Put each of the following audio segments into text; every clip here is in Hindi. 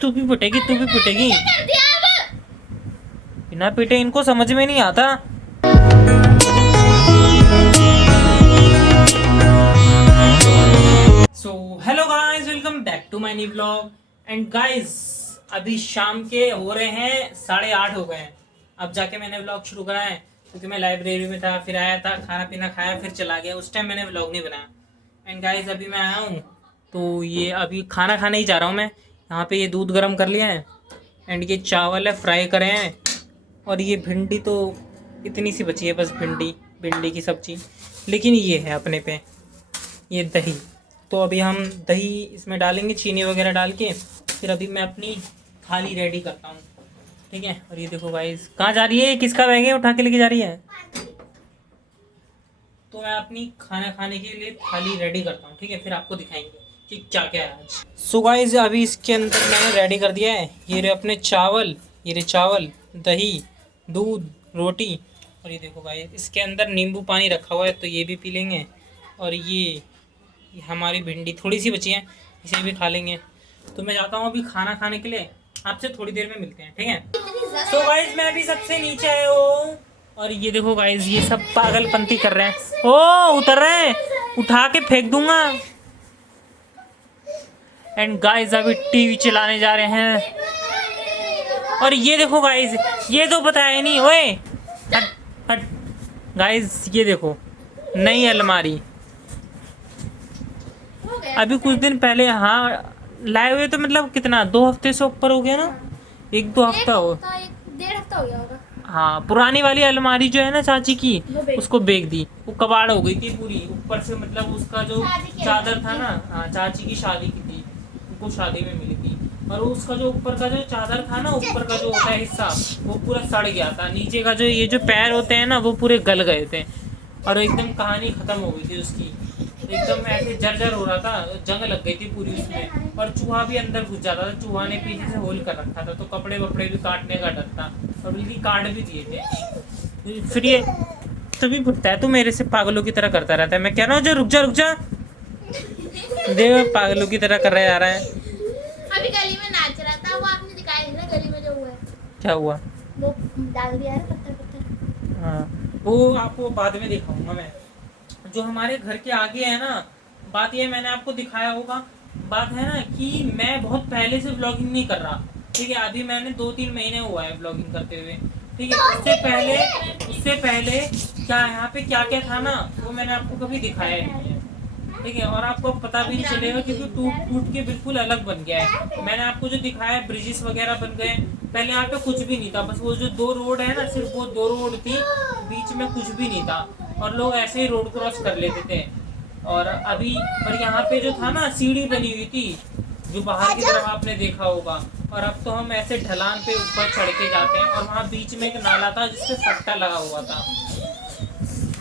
तू भी पिटेगी, तू भी पिटेगी। बिना पिटे इनको समझ में नहीं आता। So hello guys, welcome back to my new vlog. And guys अभी शाम के हो रहे हैं 8:30 हो गए हैं। अब जाके मैंने व्लॉग शुरू करा है क्योंकि मैं लाइब्रेरी में था, फिर आया था, खाना पीना खाया, फिर चला गया। उस टाइम मैंने व्लॉग नहीं बनाया। एंड गाइस अभी मैं आया हूँ तो ये अभी खाना खाने ही जा रहा हूँ मैं। यहाँ पे ये दूध गर्म कर लिया है एंड ये चावल है, फ्राई करे हैं। और ये भिंडी तो इतनी सी बची है, बस भिंडी की सब्जी। लेकिन ये है अपने पे ये दही। तो अभी हम दही इसमें डालेंगे, चीनी वगैरह डाल के। फिर अभी मैं अपनी थाली रेडी करता हूँ, ठीक है। और ये देखो गाइस, कहाँ जा रही है, किसका बैग है, उठा के लेके जा रही है। तो मैं अपनी खाना खाने के लिए थाली रेडी करता हूँ, ठीक है। फिर आपको दिखाएंगे कि क्या क्या है आज। सो गाइस अभी इसके अंदर मैंने रेडी कर दिया है। ये रहे अपने चावल, ये रहे चावल, दही, दूध, रोटी। और ये देखो गाइस इसके अंदर नींबू पानी रखा हुआ है, तो ये भी पी लेंगे। और ये हमारी भिंडी थोड़ी सी बची है, इसे भी खा लेंगे। तो मैं जाता हूँ अभी खाना खाने के लिए, आपसे थोड़ी देर में मिलते हैं, ठीक है। सो गाइस मैं अभी सबसे नीचे आया हूँ और ये देखो गाइस ये सब पागलपंती कर रहे हैं। ओ उतर रहे हैं, उठा के फेंक दूंगा। एंड गाइस अभी टीवी चलाने जा रहे हैं। और ये देखो गाइस, ये तो बताया नहीं, ओए हट हट। गाइस ये देखो नई अलमारी, अभी कुछ दिन पहले हाँ लाए हुए। तो मतलब कितना, 2 हफ्ते से ऊपर हो गया ना, 1-2 हफ्ता हो, 1-1.5 हफ्ता हो गया होगा। हाँ। पुरानी वाली अलमारी जो है ना चाची की, उसको बेच दी। वो कबाड़ हो गई थी पूरी ऊपर से, मतलब उसका जो चादर था ना, हाँ चाची की शादी की थी, उनको शादी में मिली थी। और उसका जो ऊपर का जो चादर था ना, ऊपर का जो होता है हिस्सा, वो पूरा सड़ गया था। नीचे का जो ये जो पैर होते हैं ना, वो पूरे गल गए थे। और एकदम कहानी खत्म हो गई थी उसकी, एकदम ऐसे जर्जर हो रहा था, जंग लग गई थी पूरी उसमें। और चूहा भी अंदर घुस जाता था, चूहा ने पीछे से होल कर रखा था, तो कपड़े वपड़े भी काटने का डर था। और बल्कि काट भी दिए थे। फिर ये तभी भुटता है, तू मेरे से पागलों की तरह करता रहता है। मैं कह रहा हूँ जो रुक जा देख, पागलों की तरह कर रहा जा रहा है। अभी गली में नाच रहा था, वो आपने दिखाया नहीं ना गली में जो हुआ है। क्या हुआ? वो डाल दिया है पत्थर। हाँ वो आपको बाद में दिखाऊंगा मैं। जो हमारे घर के आगे है ना, बात ये मैंने आपको दिखाया होगा। बात है ना कि मैं बहुत पहले से ब्लॉगिंग नहीं कर रहा, ठीक है। अभी मैंने 2-3 महीने हुआ है ब्लॉगिंग करते हुए, ठीक है। उससे पहले क्या यहाँ पे क्या क्या था ना, वो मैंने आपको कभी दिखाया नहीं है, ठीक है। और आपको पता भी नहीं चलेगा क्योंकि टूट टूट के बिल्कुल अलग बन गया है। मैंने आपको जो दिखाया ब्रिजेस वगैरह बन गए। पहले यहाँ पे कुछ भी नहीं था, बस वो जो 2 रोड है ना, सिर्फ वो 2 रोड थी, बीच में कुछ भी नहीं था। और लोग ऐसे ही रोड क्रॉस कर लेते थे। और अभी पर यहाँ पे जो था ना, सीढ़ी बनी हुई थी, जो बाहर की तरफ आपने देखा होगा। और अब तो हम ऐसे ढलान पे ऊपर चढ़ के जाते हैं। और वहाँ बीच में एक नाला था जिसपे सट्टा लगा हुआ था।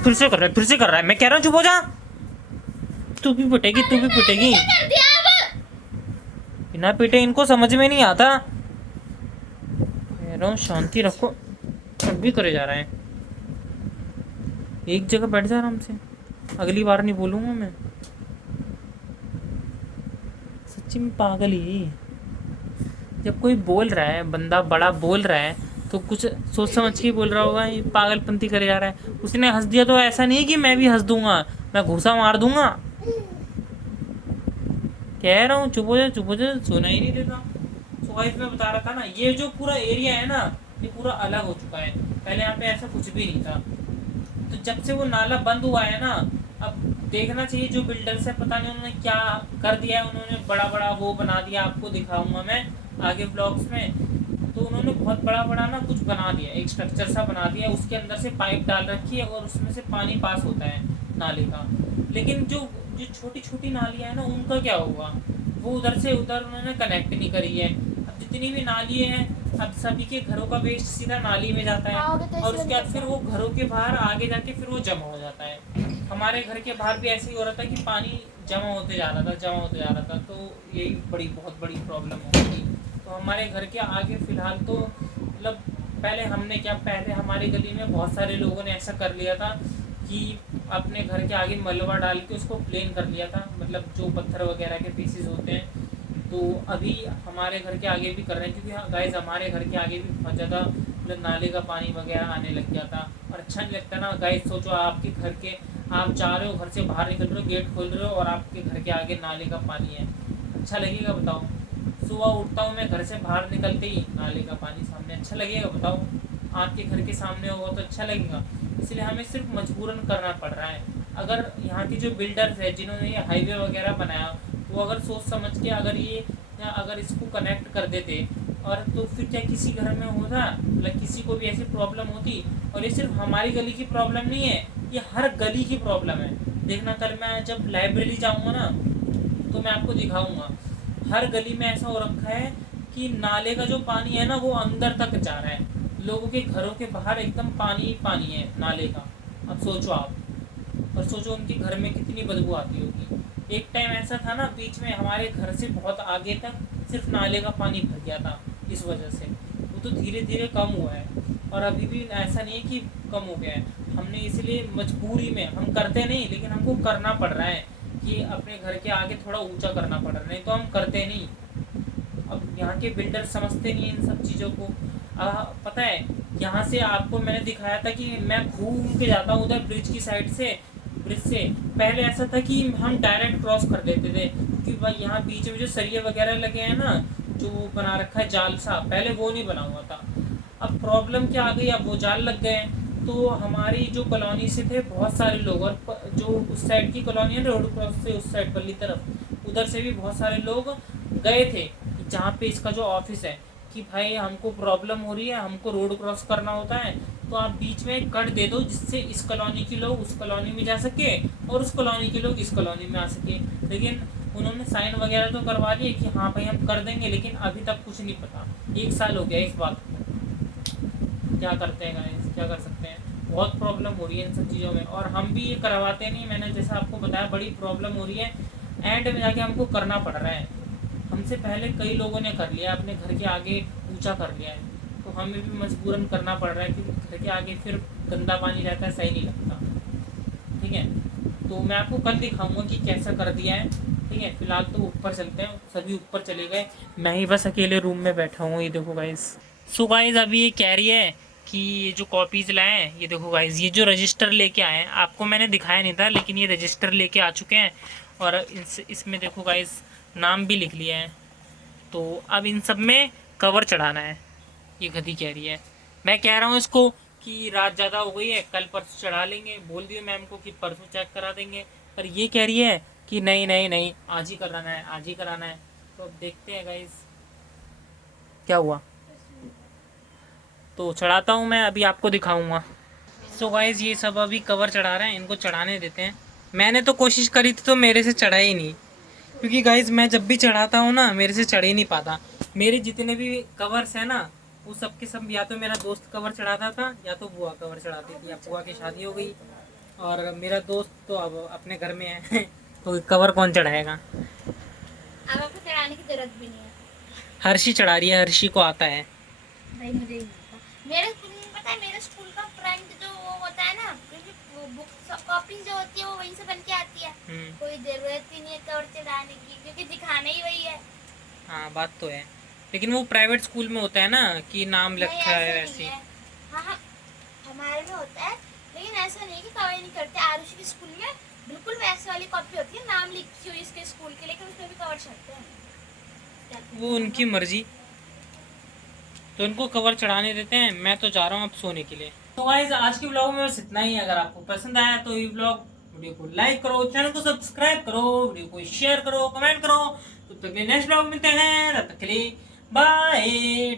फिर से कर रहा है, मैं कह रहा हूँ चुप हो जा। तू भी पिटेगी, तू भी पिटेगी। बिना पिटे इनको समझ में नहीं आता। कह रहा हूँ शांति रखो, अब भी करे जा रहा है। एक जगह बैठ जा आराम से, अगली बार नहीं बोलूंगा मैं। सच्ची में पागल ही। जब कोई बोल रहा है, बंदा बड़ा बोल रहा है, तो कुछ सोच समझ के बोल रहा होगा। ये पागलपंती करे जा रहा है। उसने हंस दिया तो ऐसा नहीं कि मैं भी हंस दूंगा, मैं घूसा मार दूंगा। कह रहा हूँ चुप हो जा, सुना ही नहीं देता। सो गाइस मैं बता रहा था ना, ये जो पूरा एरिया है ना, ये पूरा अलग हो चुका है। पहले यहाँ पे ऐसा कुछ भी नहीं था। तो जब से वो नाला बंद हुआ है ना, अब देखना चाहिए जो बिल्डर्स है, पता नहीं उन्होंने क्या कर दिया है। उन्होंने बड़ा बड़ा वो बना दिया, आपको दिखाऊंगा मैं आगे ब्लॉग्स में। तो उन्होंने बहुत बड़ा बड़ा ना कुछ बना दिया, एक स्ट्रक्चर सा बना दिया, उसके अंदर से पाइप डाल रखी है और उसमें से पानी पास होता है नाले का। लेकिन जो जो छोटी छोटी नालियाँ हैं ना, उनका क्या हुआ? वो उधर से उधर उन्होंने कनेक्ट नहीं करी है। अब जितनी भी नाली हैं, अब सभी के घरों का वेस्ट सीधा नाली में जाता है। और उसके बाद फिर वो घरों के बाहर आगे जाके फिर वो जमा हो जाता है। हमारे घर के बाहर भी ऐसे ही हो रहा था कि पानी जमा होते जा रहा था। तो यही बहुत बड़ी प्रॉब्लम हो गई। तो हमारे घर के आगे फ़िलहाल तो मतलब पहले हमारी गली में बहुत सारे लोगों ने ऐसा कर लिया था कि अपने घर के आगे मलबा डाल के उसको प्लेन कर लिया था। मतलब जो पत्थर वगैरह के पीसेस होते हैं तो अभी हमारे घर के आगे भी कर रहे हैं, क्योंकि गाइस हमारे घर के आगे भी बहुत ज़्यादा मतलब नाले का पानी वगैरह आने लग गया था। और अच्छा नहीं लगता ना गाइस। सोचो आपके घर के, आप जा रहे हो घर से बाहर निकल रहे हो, गेट खोल रहे हो और आपके घर के आगे नाले का पानी है, अच्छा लगेगा बताओ? सुबह उठता हूँ मैं, घर से बाहर निकलते ही नाले का पानी सामने, अच्छा लगेगा बताओ? आपके घर के सामने होगा तो अच्छा लगेगा। इसलिए हमें सिर्फ मजबूरन करना पड़ रहा है। अगर यहाँ के जो बिल्डर्स है जिन्होंने ये हाईवे वगैरह बनाया, वो अगर सोच समझ के अगर इसको कनेक्ट कर देते, और तो फिर क्या किसी घर में होता, मतलब किसी को भी ऐसी प्रॉब्लम होती? और ये सिर्फ हमारी गली की प्रॉब्लम नहीं है, ये हर गली की प्रॉब्लम है। देखना कल मैं जब लाइब्रेरी जाऊँगा ना, तो मैं आपको दिखाऊंगा, हर गली में ऐसा हो रखा है कि नाले का जो पानी है ना वो अंदर तक जा रहा है, लोगों के घरों के बाहर एकदम पानी ही पानी है नाले का। अब सोचो आप, और सोचो उनके घर में कितनी बदबू आती होगी। एक टाइम ऐसा था ना, बीच में हमारे घर से बहुत आगे तक सिर्फ नाले का पानी भर गया था इस वजह से। वो तो धीरे धीरे कम हुआ है, और अभी भी ऐसा नहीं है कि कम हो गया है। हमने इसलिए मजबूरी में, हम करते नहीं लेकिन हमको करना पड़ रहा है कि अपने घर के आगे थोड़ा ऊंचा करना पड़ रहा है, नहीं तो हम करते नहीं। अब यहाँ के बिल्डर समझते नहीं इन सब चीज़ों को। पता है, यहाँ से आपको मैंने दिखाया था कि मैं घूम के जाता हूँ उधर ब्रिज की साइड से। ब्रिज से पहले ऐसा था कि हम डायरेक्ट क्रॉस कर देते थे, क्योंकि भाई यहाँ बीच में जो सरिये वगैरह लगे हैं ना, जो बना रखा है जाल सा, पहले वो नहीं बना हुआ था। अब प्रॉब्लम क्या आ गई, अब वो जाल लग गए। तो हमारी जो कॉलोनी से थे बहुत सारे लोग, और जो उस साइड की कॉलोनी है रोड क्रॉस से उस साइड पल्ली तरफ, उधर से भी बहुत सारे लोग गए थे जहाँ पे इसका जो ऑफिस है, कि भाई हमको प्रॉब्लम हो रही है, हमको रोड क्रॉस करना होता है, तो आप बीच में एक कट दे दो जिससे इस कॉलोनी के लोग उस कॉलोनी में जा सके और उस कॉलोनी के लोग इस कॉलोनी में आ सके। लेकिन उन्होंने साइन वगैरह तो करवा लिए कि हाँ भाई हम कर देंगे, लेकिन अभी तक कुछ नहीं पता। 1 साल हो गया इस बात को। क्या करते हैं गाइस, क्या कर सकते हैं? बहुत प्रॉब्लम हो रही है इन सब चीज़ों में, और हम भी ये करवाते नहीं। मैंने जैसा आपको बताया, बड़ी प्रॉब्लम हो रही है, एंड में जाके हमको करना पड़ रहा है। हमसे पहले कई लोगों ने कर लिया, अपने घर के आगे ऊंचा कर लिया है, तो हमें भी मजबूरन करना पड़ रहा है, क्योंकि घर के आगे फिर गंदा पानी रहता है, सही नहीं लगता। ठीक है, तो मैं आपको कल दिखाऊंगा कि कैसा कर दिया है। ठीक है, फिलहाल तो ऊपर चलते हैं, सभी ऊपर चले गए, मैं ही बस अकेले रूम में बैठा हूँ। ये देखो गाइस, सो गाइस अभी ये कह रही है कि ये जो कॉपीज़ लाए हैं, ये देखो गाइस, ये जो रजिस्टर लेके आए हैं, आपको मैंने दिखाया नहीं था, लेकिन ये रजिस्टर लेके आ चुके हैं, और इसमें देखो गाइस नाम भी लिख लिया है। तो अब इन सब में कवर चढ़ाना है, ये गधी कह रही है। मैं कह रहा हूँ इसको कि रात ज़्यादा हो गई है, कल परसों चढ़ा लेंगे, बोल दिए मैम को कि परसों चेक करा देंगे, पर ये कह रही है कि नहीं नहीं नहीं, आज ही कराना है, आज ही कराना है। तो अब देखते हैं गाइस क्या हुआ। तो चढ़ाता हूँ मैं, अभी आपको दिखाऊंगा। सो गाइस ये सब अभी कवर चढ़ा रहे हैं, इनको चढ़ाने देते हैं। मैंने तो कोशिश करी थी तो मेरे से चढ़ा ही नहीं, क्योंकि गाइस मैं जब भी चढ़ाता हूँ ना, मेरे से चढ़ ही नहीं पाता। मेरे जितने भी कवर्स हैं ना, वो सब के सब या तो मेरा दोस्त कवर चढ़ाता था, या तो बुआ कवर चढ़ाती थी। अब बुआ की शादी हो गई और मेरा दोस्त तो अब अपने घर में है तो कवर कौन चढ़ाएगा? अब आपको चढ़ाने की जरूरत भी नहीं है। हर्षी चढ़ा रही है, हर्षी को आता है। भाई मुझे ही नहीं पता। मेरे स्कूल में पता है, मेरे स्कूल का फ्रंट जो वो होता है ना, क्योंकि वो बुक कॉपी जो होती है वो वहीं से बन के आती है। कोई जरूरत ही नहीं है कवर चढ़ाने की, क्योंकि दिखाना ही वही है। हाँ बात तो है, लेकिन वो प्राइवेट स्कूल में होता है ना कि नाम नहीं, लिखा है ऐसा वैसे। नहीं है। हाँ हाँ, हमारे में होता है, लेकिन ऐसा नहीं है कि कवर नहीं करते। आरुषि के स्कूल में बिल्कुल वैसे वाली कॉपी होती है, नाम लिखी हुई इसके स्कूल के, लेकिन उसमें भी कवर चढ़ते हैं। वो उनकी मर्जी, तो इनको कवर चढ़ाने देते हैं। मैं तो जा रहा हूँ अब सोने के लिए। तो गाइस आज के ब्लॉग में बस इतना ही। अगर आपको पसंद आया तो ये ब्लॉग वीडियो को लाइक करो, चैनल को सब्सक्राइब करो, वीडियो को शेयर करो, कमेंट करो। तो तब तक के नेक्स्ट ब्लॉग मिलते हैं, तब तक के लिए बाय।